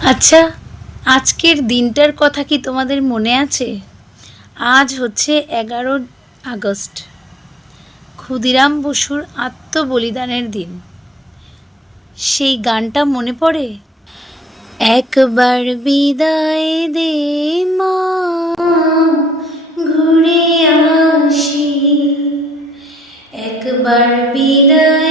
আচ্ছা, আজকের দিনটার কথা কি তোমাদের মনে আছে? আজ হচ্ছে 11 আগস্ট, ক্ষুদিরাম বসুর আত্মবলিদানের দিন। সেই গানটা মনে পড়ে, একবার বিদায় দে মা, ঘুরে আসি, একবার বিদায়